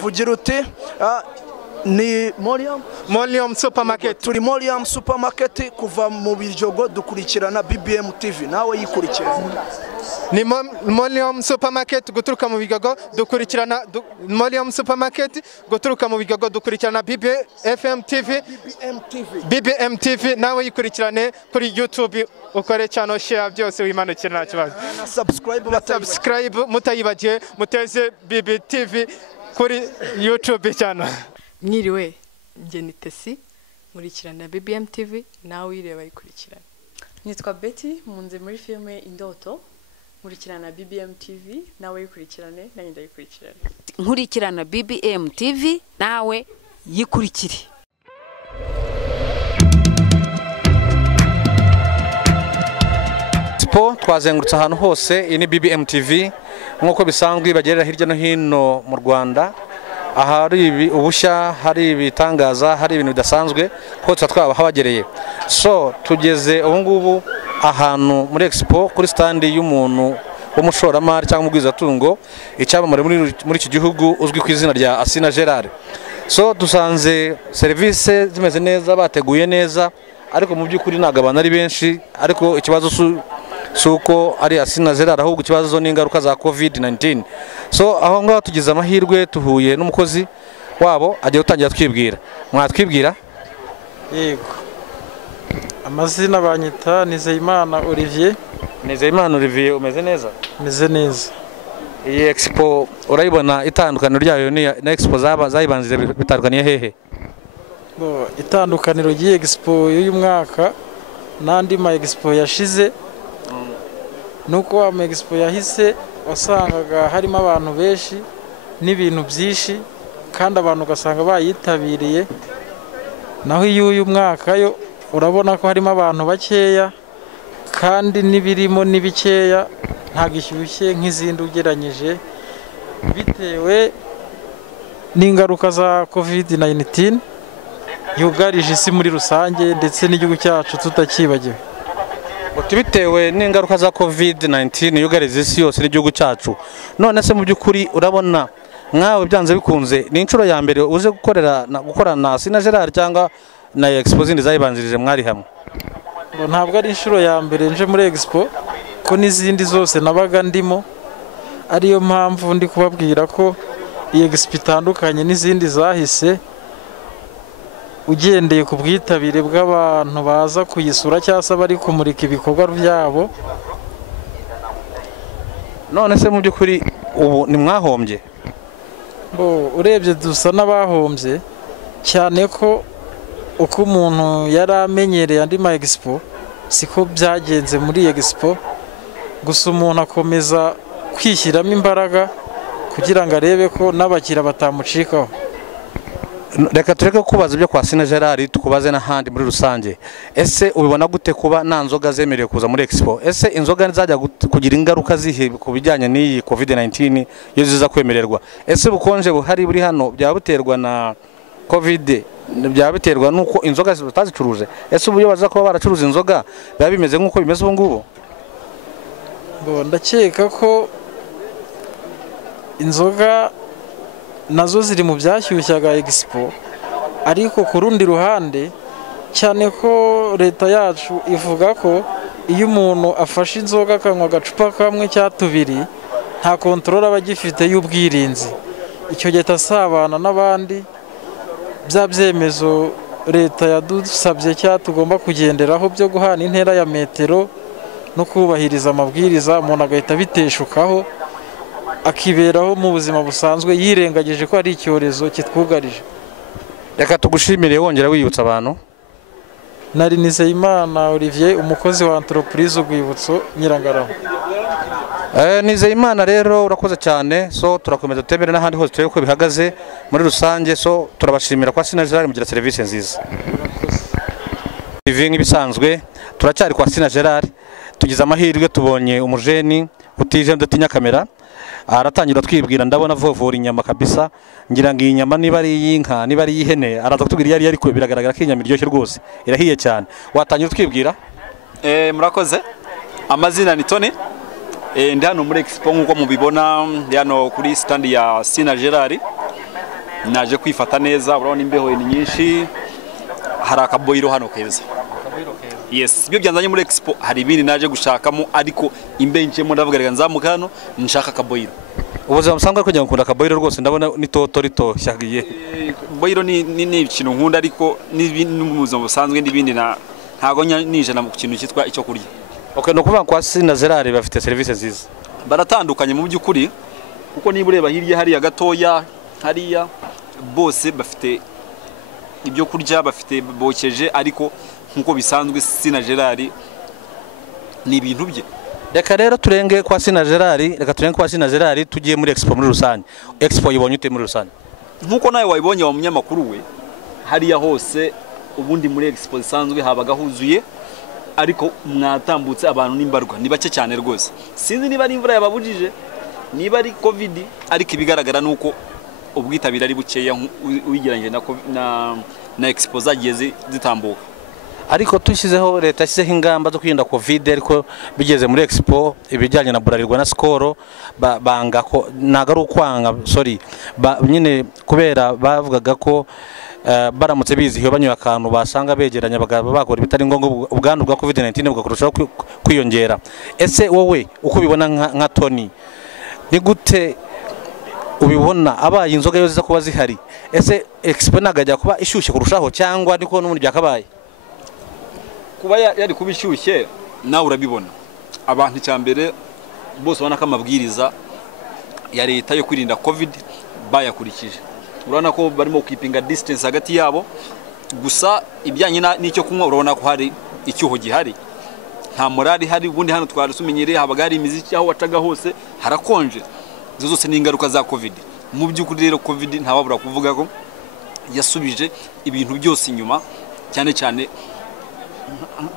vugira uti ni Moriam Supermarket. Turi Moriam Supermarket kuva mu Biryogo dukurikirana BBM TV nawe yikurikirana. Ni Moriam Supermarket guturuka mu Bigogo dukurikirana Moriam Supermarket guturuka mu Bigogo dukurikirana BBM TV nawe yikurikirane kuri YouTube ukore channel share byose wimanukira nta kibazo. Subscribe mutayibagiye muteze BBTV kuri YouTube channel. Mwiriwe nge ni Tesi nkurikirana BBM TV nawe ireba yikurikirana. Nitwa Betty munze muri filme Indoto nkurikirana BBM TV nawe yikurikirane nanjye ndayikurikirana. Nkurikirana BBM TV nawe yikurikire. Expo twazengurutse ahantu hose ini BBM TV nkuko bisanzwe bagerera hirya no hino mu Rwanda. Ahari ubushya hari ibitangaza hari ibintu bidasanzwe hose twabahagereye. So tugeze ubu ngubu ahantu muri Expo kuri stand y'umuntu w'umushoramari cyangwa umugwizatungo icyabamare muri iki gihugu uzwi ku izina rya Asina Gerard. So dusanze service zimeze neza bateguye neza ariko mu by'ukuri nagabana ari benshi ariko ikibazo suko ari Asina Gerard ahubwo ikibazo zo n'ingaruka za COVID-19. So aho ngaho tugize amahirwe tuhuye n'umukozi wabo agiye gutangira twibwira. Mwatwibwira? Yego. Amazina banyita Nizeyimana Olivier. Nizeyimana Olivier umeze neza? Meze neza. Iyi Expo urayibona itandukaniro ryayo na Expo zayibanzije bitandukaniye hehe? Itandukaniro ry'iyi Expo y'uyu mwaka n'andi ma Expo yashize nuko ama Expo yahise wasangaga harimo abantu benshi n'ibintu byinshi kandi abantu ugasanga bayitabiriye, naho y'uyu mwaka yo urabona ko harimo abantu bakeya kandi n'ibirimo n'ibikeya nta gishyushye nk'izindi ugeranyije bitewe n'ingaruka za COVID-19 yugarije isi muri rusange ndetse n'igihugu cyacu tutakibagiwe. Bitewe n'ingaruka za COVID-19 yugarije isi yose n'igihugu cyacu, none se mu by'ukuri urabona mwawe byanze bikunze ni inshuro ya mbere uze gukorana na Asina Gerard cyangwa na Expo zindi zayibanzirije mwari hamwe? Ntabwo ari inshuro ya mbere nje muri Expo ko n'izindi zose nabaga ndimo, ariyo mpamvu ndi kubabwira ko iyi Expo itandukanye n'izindi zahise ugendeye ku bwitabire bw'abantu baza kuyisura cyangwa bari kumurika ibikorwa byabo. None se mu by'ukuri ubu ni mwahombye? Urebye dusa n'abahombye cyane ko uko umuntu yari amenyereye andi ma Expo siko byagenze muri Expo, gusa umuntu akomeza kwishyiramo imbaraga kugira ngo arebe ko n'abakira batamucikaho. Reka tureke kubaza ibyo kwa Asina Gerard tukubaze n'ahandi muri rusange. Ese ubibona gute kuba nta nzoga zemerewe kuza muri Expo? Ese inzoga zajya kugira ingaruka zihe ku bijyanye n'iyi COVID-19 iyo ziza kwemererwa? Ese bukonje buhari buri hano byaba buterwa na COVID? Byaba biterwa nuko inzoga zitazicuruje? Ese ubu iyo baza kuba baracuruza inzoga biba bimeze nk'uko bimeze ubu ngubu? Ndakeka ko inzoga nazo ziri mu byashyushyaga Expo, ariko ku rundi ruhande cyane ko leta yacu ivuga ko iyo umuntu afashe inzoga akanywa agacupa kamwe cyangwa tubiri nta kontrole aba agifite y'ubwirinzi. Icyo gihe asabana n'abandi bya byemezo leta yadusabye cyangwa tugomba kugenderaho byo guhana intera ya metero no kubahiriza amabwiriza, umuntu agahita biteshukaho akiberaho mu buzima busanzwe yirengagije ko ari icyorezo kitwugarije. Reka tugushimire wongera wiyibutsa abantu. Nari Nizeyimana Olivier umukozi wa entreprise Urwibutso Nyirangarama. Nizeyimana rero urakoze cyane, so turakomeza tutembere n'ahandi hose turebe ko bihagaze muri rusange. So turabashimira kwa Asina Gerard mugira service nziza. TV nk'ibisanzwe turacyari kwa Asina Gerard, tugize amahirwe tubonye umujeni utije ndatinya kamera aratangira twibwira ndabona vovora inyama kabisa, ngira ngo iyi nyama niba ari y'inka niba ari y'ihene araza kutubwira yari ariko biragaragara ko inyama iryoshye rwose irahiye cyane. Watangira twibwira? Murakoze. Amazina ni Tony ndi hano muri Expo nk'uko mubibona, ndi hano kuri stand ya Sina Gerard. Naje kwifata neza, urabona imbeho ni nyinshi, hari akaboyiro hano keza. Yes, ibyo byanzanye muri Expo hari ibindi naje gushakamo, ariko imbenjemo ndavuga nzamuka hano nshaka akaboyiro. ubuzima busanzwe kujya gukunda akaboyiro rwose ndabona ni toto ritoshyagiye. Boyiro ni ikintu nkunda, ariko n'ubuzima busanzwe n'ibindi ntago nijana mu kintu cyitwa icyo kurya. Okay, no kuvuga kwa Sina Gerard bafite service nziza. Baratandukanye mu by'ukuri, kuko niba ureba hirya hariya gatoya hariya bose bafite ibyo kurya, bafite bokeje, ariko nkuko bisanzwe Sina Gerard ni ibintu bye. Reka rero turenge kwa Sina Gerard, reka turenge kwa Sina Gerard tugiye muri Expo muri rusange. Expo yibonye ute muri rusange? Nkuko nawe wayibonye wa munyamakuru we, hariya hose ubundi muri Expo isanzwe habaga huzuye, ariko mwatambutse abantu n'imbarwa ni bake cyane rwose. Sinzi niba ari imvura yababujije, niba ari covid, ariko ibigaragara nuko ubwitabira ari bukeya uyigeranye na Expo zagiye zitambuka. Ariko tushyizeho leta yashyizeho ingamba zo kwirinda covid, ariko bigeze muri Expo ibijyanye na burarirwa na skoro banga ko naga ari ukwanga, sorry, nyine kubera bavugaga ko baramutse bizihiwe banyoye akantu basanga begeranya bagakora bitari ngombwa, ubwandu bwa covid-19 bugakurushaho kwiyongera. Ese wowe uko ubibona nka Tony, ni gute ubibona abaye inzoga yo ziza kuba zihari? Ese Expo nagajya kuba ishyushye kurushaho cyangwa niko n'ubundi byakabaye? Kuba yari kubishyushye nawe urabibona, abantu cyambere bose ubona ko amabwiriza ya leta yo kwirinda covid bayakurikije. Urabona ko barimo kwipinga distance hagati yabo, gusa ibyanyi n'icyo kunywa urabona ko hari icyuho gihari, nta morali hari. Ubundi hano twarasumenyereye habaga hari imiziki aho wacaga hose harakonje. Izo zose ni ingaruka za covid. Mu by'ukuri rero covid ntababura kuvuga ko yasubije ibintu byose inyuma, cyane cyane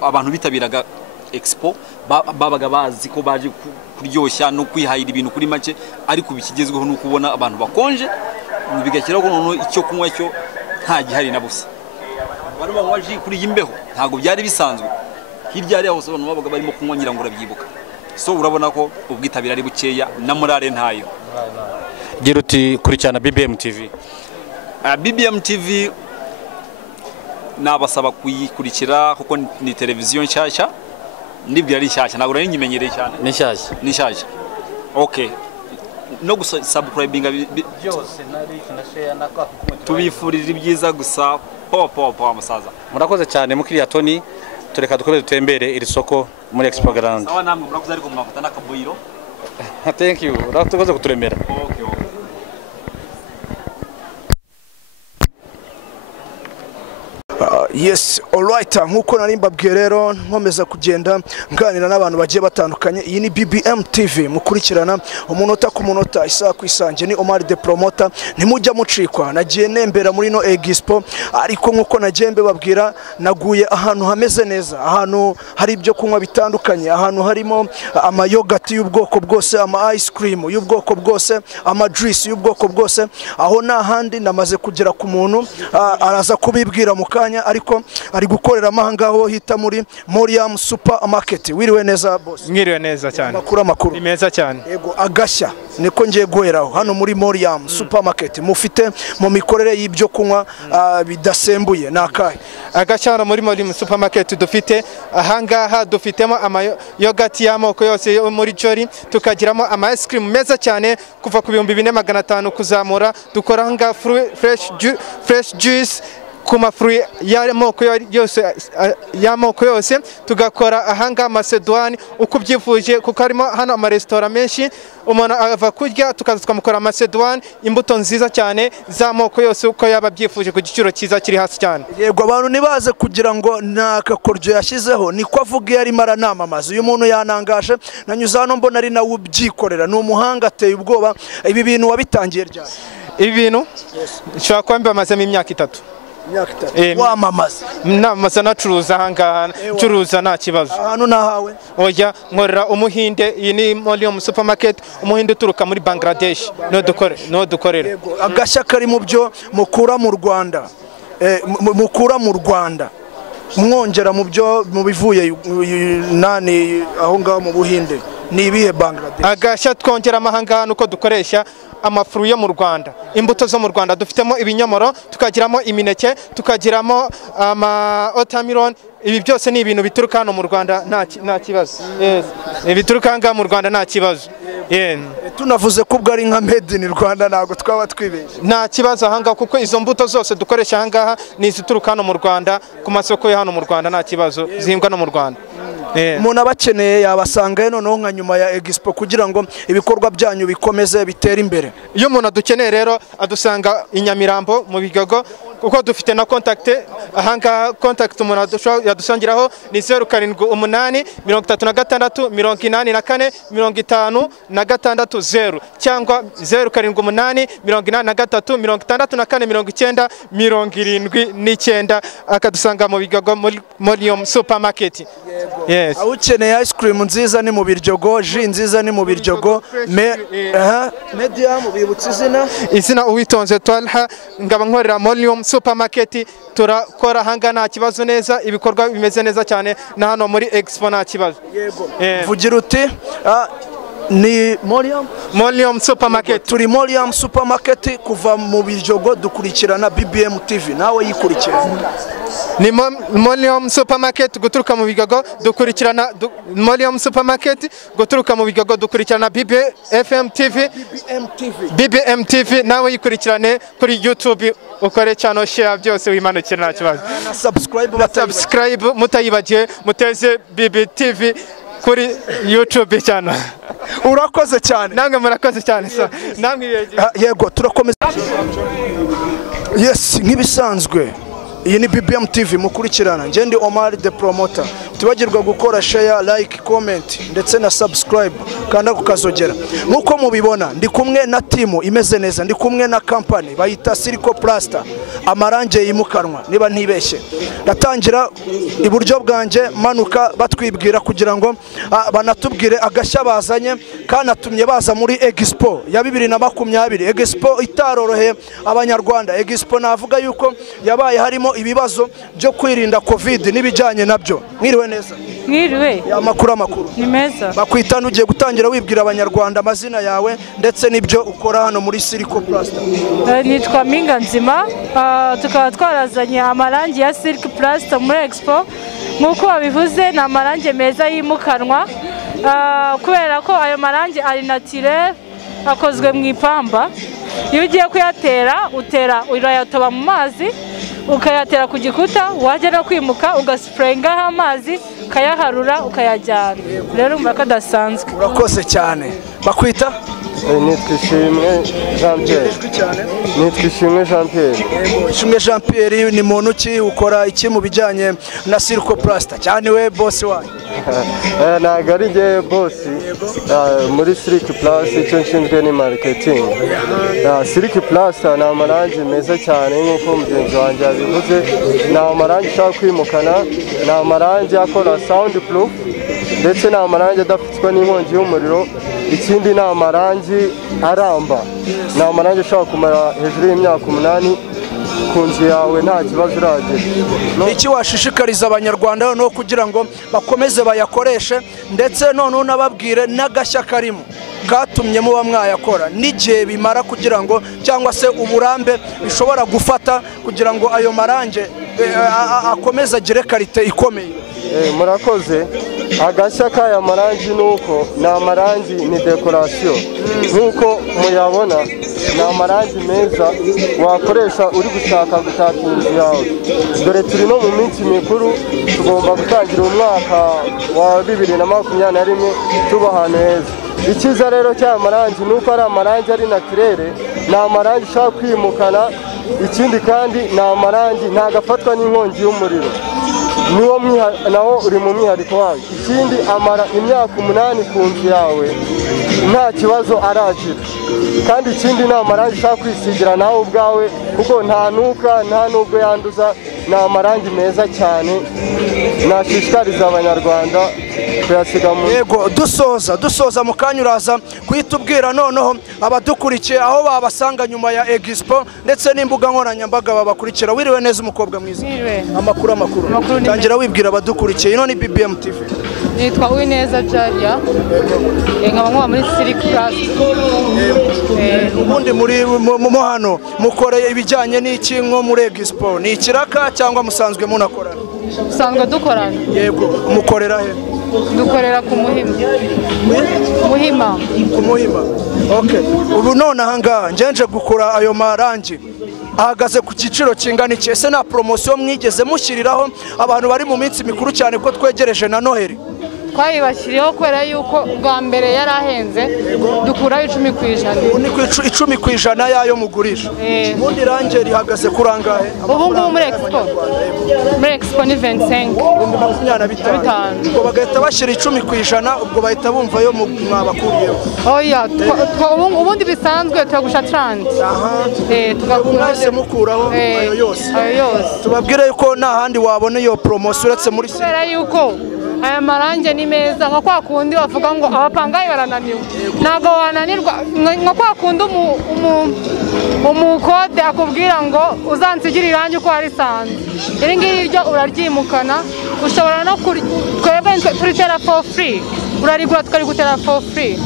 abantu bitabiraga Expo babaga bazi ko baje kuryoshya no kwihayira ibintu kuri make, ariko bikigezweho no kubona abantu bakonje, bigakiraho ko none icyo kunywa cyo nta gihari na busa. Barimo waje kuri imbeho ntago byari bisanzwe, hirya ari aho abantu babaga barimo kunywa nyirangura byibuka. So urabona ko ubwitabira ari bukeya na morale ntayo. Gira uti kurikirana BBM TV. BBM TV nabasaba kuyikurikira kuko ni televiziyo nshyashya, ndibwira ari nshyashya, ntabwo nari nyimenyereye cyane. Ni nshyashya. Okay, no gusubscribinga byose na share na kwa tubifurije ibyiza gusa popo amasaza. Murakoze cyane mukiriya Tony, tureka dukomeze dutembere iri soko muri Expo Grand. Sawa namwe murakoze, ariko mwafata n'akaboyiro. Thank you. Urakoze kuturemera. Okay. Yes, alright, nkuko nari mbabwiye rero nkomeza kugenda nganira n'abantu bagiye batandukanye. Iyi ni BBM TV mukurikirana umunota ku munota, isaha ku isange. Ni Omar the Promoter, ntimujya mucikwa. Nagiye nembera muri no Expo, ariko nkuko nagiye mbabwira naguye ahantu hameze neza, ahantu hari ibyo kunywa bitandukanye, ahantu harimo ama yogurt y'ubwoko bwose, ama ice cream y'ubwoko bwose, ama juice y'ubwoko bwose. Aho nahandi namaze kugera ku muntu araza kubibwira mu kanya, ariko ari gukorera amahangaho hita muri Moriam Supermarket. Wiriwe neza boss? Ngiriwe neza cyane. Makuru ni meza cyane. Yego, agashya niko ngiye guheraho hano muri Moriam Supermarket. Mufite mu mikorere y'ibyo kunywa bidasembuye nakahe? Agashya muri Moriam Supermarket dufite ahangaha, dufitemo ama yogurt y'amoko yose yo muri Jori, tukagiramo ama ice cream meza cyane kuva ku 2500 kuzamura. Dukora hanga fresh juice kuma fruit y'amoko yose, tugakora ahanga Macedoni uko byifuje, kuko harimo hano ama restaurant menshi umuntu ava kurya tukaza tukamukora Macedoni, imbuto nziza cyane z'amoko yose uko yaba byifuje ku giciro cyiza kiri hasi cyane. Yego, abantu nibaze kugira ngo nakakoryo yashyizeho niko avuga yari maranamamaza. Uyu muntu yanangaje, nanyuza hano mbona ari nawe ubyikorera, ni umuhanga ateye ubwoba. Ibi bintu wabitangiye ryari? Ibi bintu nshobora kuba mbamazemo imyaka 3. Wamamaza? Namamaza nacuruza ahangaha, ncuruza nta kibazo. Ahantu nahawe? Oya, nkorera umuhinde. Iyi ni Moriam Supermarket, umuhinde uturuka muri Bangladesh. No dukorera. Agashya kari mu byo mukura mu Rwanda, mwongera mu byo mu bivuye nani aho ngaho mu Buhinde. ni ibihe Bangladesh? Agashya twongera amahanga nuko dukoresha amafuru yo mu Rwanda, imbuto zo mu Rwanda. Dufitemo ibinyomoro, tukagiramo imineke, tukagiramo watermelon. Ibi byose ni ibintu bituruka hano mu Rwanda nta kibazo. Yes. Ibituruka hanga mu Rwanda nta kibazo. Tunavuze ko ubwo ari nka made in Rwanda ntago twaba twibeshye. Nta kibazo ahanga kuko izo mbuto zose dukoresha ahangaha ni izituruka hano mu Rwanda ku masoko ya hano mu Rwanda, nta kibazo, zihingwa no mu Rwanda. Umuntu abakeneye yabasanga noneho nka nyuma ya Expo kugira ngo ibikorwa byanyu bikomeze bitera imbere. Iyo umuntu adukeneye rero adusanga i Nyamirambo mu Bigogo, kuko dufite na contact ahanga. Contact umuntu yadusangiraho ni 078 36 84 56 cyangwa 078 83 69 akadusanga mu Bigogo muri supermarket. Yes. Ukeneye ice cream nziza ni mu Biryogo, ji nziza ni mu Biryogo. Medium bibutse izina Uwitonze Twalha, ngaba nkorera Molium supermarket. Turakora hanga nta kibazo neza, ibikorwa bimeze neza cyane na hano muri Expo nta kibazo. Yego. Vugira uti ni Molium supermarket. Turi Molium supermarket kuva mu Biryogo, dukurikirana BBM TV, nawe yikurikirana. Ni Molium supermarket guturuka mu Bigogo, dukurikirana Molium supermarket guturuka mu Bigogo, dukurikirana BBM TV, nawe yikurikirane kuri YouTube, ukore channel share byose wimanukira nta kibazo. Subscribe mutayibagiye, muteze BBTV kuri YouTube channel. Urakoze cyane. Namwe murakoze cyane. Namwe yego turakomeza. Yes, nk'ibisanzwe iyi ni BBM TV mukurikirana. Nje ndi Omar the promoter. Tubagirwa gukora share, like, comment ndetse na subscribe kandi kukazogera. Nkuko mubibona ndi kumwe na team imeze neza, ndi kumwe na company bayita Silico Plaster, amarange yimukanwa niba ntibeshye. Ndatangira iburyo bwanje manuka batwibwira kugira ngo banatubwire agashya bazanye kanatumye baza muri Expo ya 2020. Expo itarorohe abanyarwanda. Expo navuga yuko yabaye harimo ibibazo byo kwirinda covid n'ibijyanye nabyo. Mwiriwe neza? Mwiriwe. Amakuru ni meza. Bakwita ugiye gutangira wibwira abanyarwanda amazina yawe ndetse n'ibyo ukora hano muri Silico Plaster. Nitwa Minga Nzima, tukaba twarazanye amarangi ya Silico Plaster muri Expo. Nkuko babivuze ni amarangi meza yimukanwa, kubera ko ayo marangi ari naturel, akozwe mu ipamba. Iyo ugiye kuyatera urayatoba mu mazi, ukayatera ku gikuta, wajya no kwimuka ugasprayingaho amazi, ukayaharura ukayajyana. Rero umva ko adasanzwe. Urakoze cyane. Bakwita? Nitwishimwe Jean Pierre. Nitwishimwe Jean Pierre. Ishimwe Jean Pierre ni muntu ki, ukora iki mu bijyanye na Silico Plaster? Cyane we boss wayo. Ntago ari njye boss muri Silico Plaster, icyo nshinzwe ni marketing. Silico Plaster ni amarangi meza cyane nk'uko mugenzi wanjye yabivuze. Ni amarangi ashaka kwimukana, ni amarangi akora soundproof ndetse ni amarangi adafitwe n'inkongi y'umuriro. Ikindi ni amarangi aramba, ni amarangi ashobora kumara hejuru y'imyaka 8 ku nzu yawe nta kibazo uragira. Iki washishikariza abanyarwanda no kugira ngo bakomeze bayakoreshe ndetse none unababwire n'agashya karimo katumye muba mwayakora n'igihe bimara kugira ngo cyangwa se uburambe bishobora gufata kugira ngo ayo marange akomeze agire karite ikomeye? Murakoze. Agashya k'aya marangi nuko ni amarangi ni dekorasiyo, nkuko muyabona ni amarangi meza wakoresha uri gushaka gutaka inzu yawe. Dore turi no mu minsi mikuru, tugomba gutangira umwaka wa 2021 tuba ahantu heza. Icyiza rero cy'aya marangi nuko ari amarangi ari naturere, ni amarangi ashaka kwimukana. Ikindi kandi ni amarangi ntagafatwa n'inkongi y'umuriro, nawo uri mu mwihariko wayo. Ikindi amara imyaka 8 ku nzu yawe nta kibazo aragira. Kandi ikindi ni amarangi ushaka kwisigira nawe ubwawe kuko nta nuka nta nubwo yanduza. Ni amarangi meza cyane, nashishikariza abanyarwanda kuyasiga mu. Yego, dusoza mu kanya uraza kuitubwira noneho abadukurikiye aho babasanga nyuma ya Expo ndetse n'imbuga nkoranyambaga babakurikira. Wiriwe neza umukobwa mwiza? Wiriwe. Amakuru. Tangira wibwira abadukurikiye. Ino ni BBM TV. nitwa Uwineza Jaria nkaba nkuba muri Silk Plus. Ubundi muri mu hano mukoreye ibijyanye n'iki nko muri Expo ni ikiraka cyangwa musanzwe munakorana? Usanga dukorana. Yego mukorera he? Dukorera ku Muhima. Ku Muhima. Okay. Ubu none ahangaha njenje gukora ayo marangi ahagaze ku giciro kingana iki? Ese na promotion mwigeze mushyiriraho abantu bari mu minsi mikuru cyane ko twegereje na Noheli? Twayibashyiriyeho kubera yuko bwa mbere yarahenze dukuraho 10%. Ni ku 10% yayo mugurisha. Ubundi range rihagaze kurangahe? Ubu ngubu muri Expo ni 25. Ubwo bagahita bashyira 10%, ubwo bahita bumva yo mwabakuriyeho. Oya, ubundi bisanzwe turagusha 30. Tugakuraho mukuraho ayo yose. Tubabwire yuko nta handi wabona iyo promotion uretse muri kubera yuko aya marange ni meza nka kwa kundi bavuga ngo abapangayi barananiwe, ntago wananirwa nka kwa kundi umukode akubwira ngo uzansigire irangi uko warisanze. Iri ngiri ryo uraryimukana, ushobora no twebwe turitera for free, urarigura tukarigutera for free.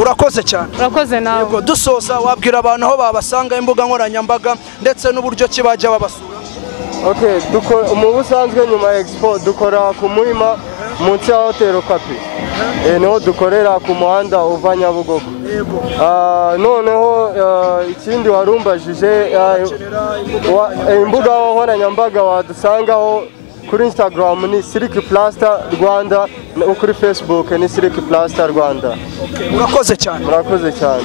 Urakoze cyane. Urakoze nawe. Yego dusoza wabwira abantu aho babasanga imbuga nkoranyambaga ndetse n'uburyo kibajya babasura? Okay, mu busanzwe nyuma ya Expo dukora ku Muhima munsi ya Hotel Kapi. Niho dukorera ku muhanda uva Nyabugogo. Noneho ikindi warumbajije imbuga nkoranyambaga wadusangaho kuri Instagram ni Silk Plus Rwanda, kuri Facebook ni Silk Plus Rwanda. Murakoze cyane. Murakoze cyane.